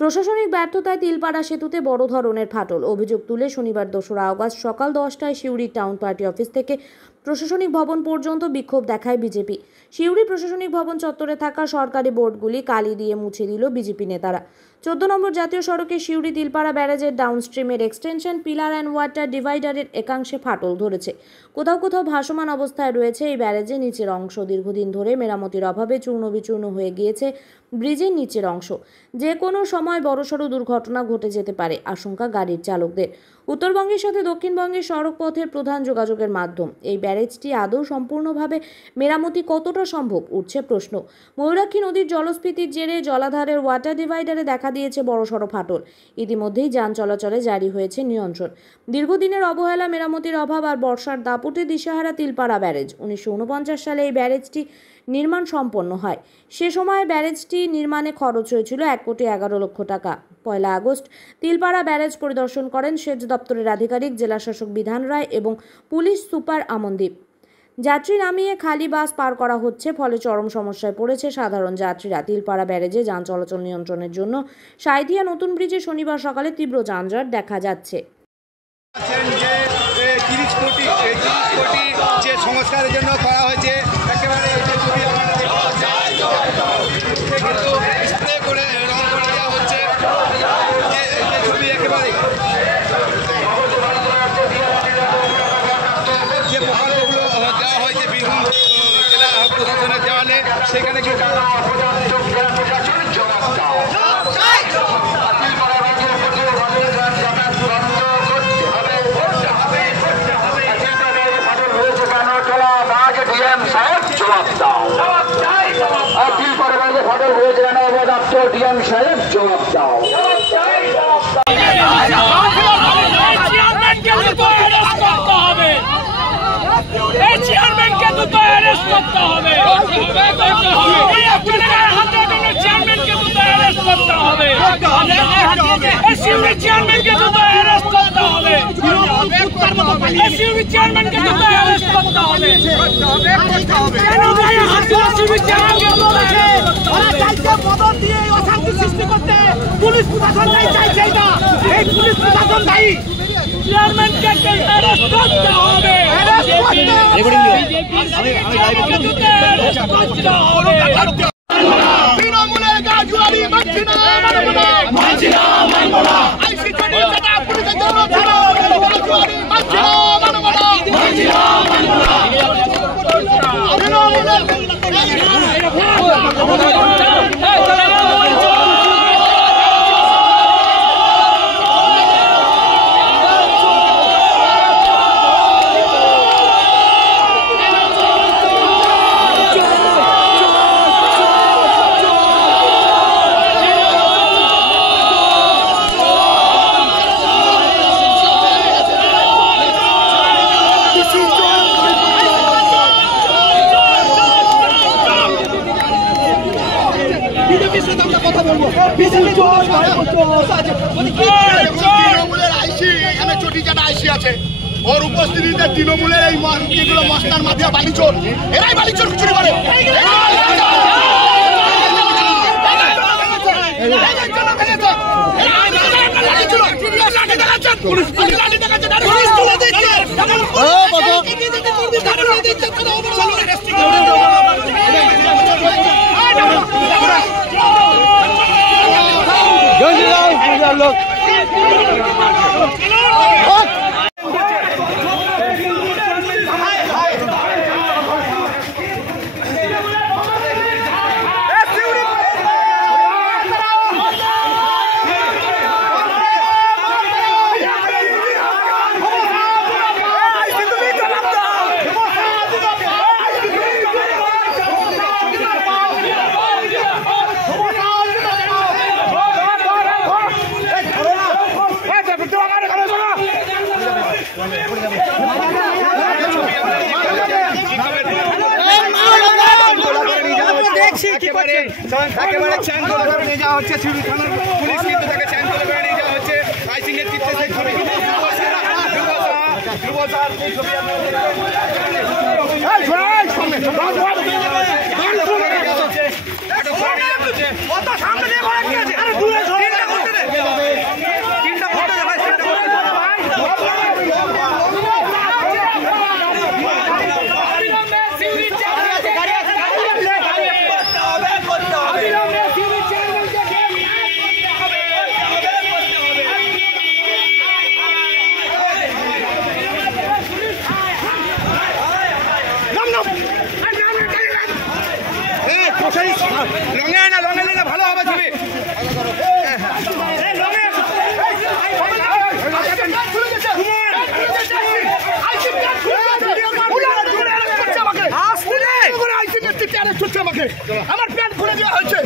প্রশাসনিক ব্যর্থতায় তিলপাড়া সেতুতে বড় ধরনের ফাটল। অভিযোগ তুলে শনিবার 2রা আগস্ট সকাল 10টায় সিউড়ি টাউন পার্টি অফিস থেকে প্রশাসনিক ভবন পর্যন্ত বিক্ষোভ দেখায় বিজেপি। সিউড়ি প্রশাসনিক ভবন চত্বরে থাকা সরকারি বোর্ডগুলি কালি দিয়ে মুছে দিল বিজেপি নেতারা। 14 নম্বর জাতীয় সড়কে সিউড়ি তিলপাড়া ব্যারেজের ডাউনস্ট্রিমের এক্সটেনশন পিলার অ্যান্ড ওয়াটার ডিভাইডারের একাংশে ফাটল ধরেছে। কোথাও কোথাও ভাসমান অবস্থায় রয়েছে এই ব্যারেজের নিচের অংশ। দীর্ঘদিন ধরে মেরামতির অভাবে চূর্ণ বিচূর্ণ হয়ে গিয়েছে ব্রিজের নিচের অংশ। যে কোনো সময় বড়সড় দুর্ঘটনা ঘটে যেতে পারে আশঙ্কা গাড়ির চালকদের। উত্তরবঙ্গের সাথে দক্ষিণবঙ্গের সড়ক পথের প্রধান যোগাযোগের মাধ্যম এই ব্যারেজটি আদৌ সম্পূর্ণভাবে মেরামতি কতটা সম্ভব উঠছে প্রশ্ন। ময়ূরাক্ষী নদীর জলস্ফীতির জেরে জলাধারের ওয়াটার ডিভাইডারে দেখা দিয়েছে বড়সড় ফাটল। ইতিমধ্যেই যান চলাচলে জারি হয়েছে নিয়ন্ত্রণ। দীর্ঘদিনের অবহেলা, মেরামতির অভাব আর বর্ষার দাপুটে দিশাহারা তিলপাড়া ব্যারেজ। 1949 সালে এই ব্যারেজটি নির্মাণ সম্পন্ন হয়। সে সময় ব্যারেজটি নির্মাণে খরচ হয়েছিল 1,11,00,000 টাকা। 1 আগস্ট তিলপাড়া ব্যারেজ পরিদর্শন করেন সেচ দপ্তরের আধিকারিক, জেলাশাসক বিধান রায় এবং পুলিশ সুপার আমনদীপ। যাত্রী নামিয়ে খালি বাস পার করা হচ্ছে, ফলে চরম সমস্যায় পড়েছে সাধারণ যাত্রীরা। তিলপাড়া ব্যারেজে যান চলাচল নিয়ন্ত্রণের জন্য সাঁইথিয়া নতুন ব্রিজে শনিবার সকালে তীব্র যানজট দেখা যাচ্ছে। 30 কোটি যে সংস্কারের জন্য করা হয়েছে, একেবারে স্প্রে করে রং করে দেওয়া হচ্ছে, ছবি একেবারে যে প্রকল্পগুলো দেওয়া হয়েছে বীরভূম জেলা প্রশাসনের দেওয়ালে, সেখানে কি ডিএম সাহেব জবাব দাও। চেয়ারম্যানকে দ্রুত অ্যারেস্ট করতে হবে। চেয়ারম্যানকে দ্রুত অ্যারেস্ট করতে হবে। চেয়ারম্যানকে দ্রুত অ্যারেস্ট করতে হবে। চেয়ারম্যানকে দ্রুত অ্যারেস্ট করতে হবে। কেন ভাই মদত দিয়ে অশান্তি সৃষ্টি করতে পুলিশ প্রশাসন চাইছে না। এই পুলিশ প্রশাসন দায়ী। চেয়ারম্যানকে অ্যারেস্ট করতে হবে। তৃণমূলের গাজুয়ারি মানছি না, মানছি না, মানবো না। পুলিশের জন্য গাজুয়ারি মানছি না, মানবো না, মানছি না, মানবো না। তৃণমূলের আইসি এখানে চটিচাটা আইসি আছে, ওর উপস্থিতিতে তৃণমূলের এই এগুলো মস্তার মাফিয়া বালিচোর, এরাই বালিচোর চুরি করে। Look. একেবারে চ্যান করে নিয়ে যাওয়া হচ্ছে সিউড়ি থানার পুলিশ, কিন্তু তাকে চ্যান করে নিয়ে যাওয়া হচ্ছে। আইসি নেতৃত্বে সেই ছবি সামনে রঙে না রঙে নিলে ভালো হবে ছবি। আমার প্যান্ট খুলে দেওয়া হয়েছে।